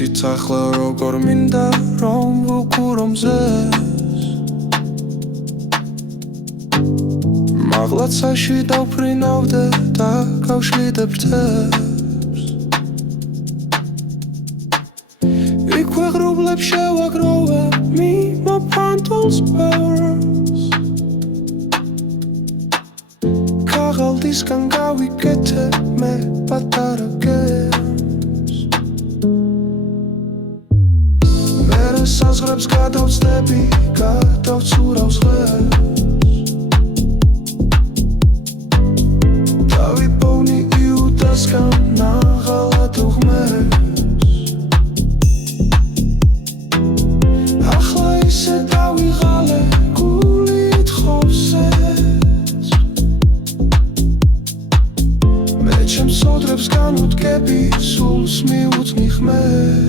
იცით ახლა როგორ მინდა რომ ვუყურო მზეს მაღლაცაში დავფრინავდე და გავშლიდე ფრთებს იქვე ღრუბლებს შევაგროვე მიმოფანტულს ბევრს ქაღალდისგან გავიკეთე მე პატარა გემს მერე საზღვრებს გადავწდები გადავცურავს ღებს დავიპოვნი იუდასგან აღალად უღმეს ახლა ისე დავიღალე გული ითხოვსეს მე ჩემს სოდრებს განუდგები სულს მიუძნი ხმეთს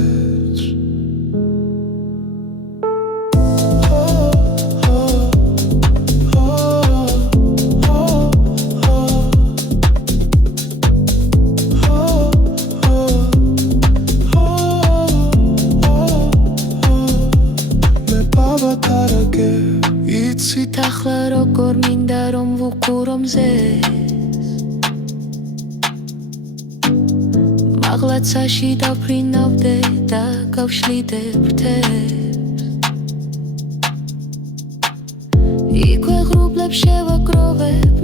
იცით ახლა როგორ მინდა რომ ვუყურო მზეს მაღლაცაში დავფრინავდე და გავშლიდე ფრთებს იქვე ღრუბლებს შევაგროვებ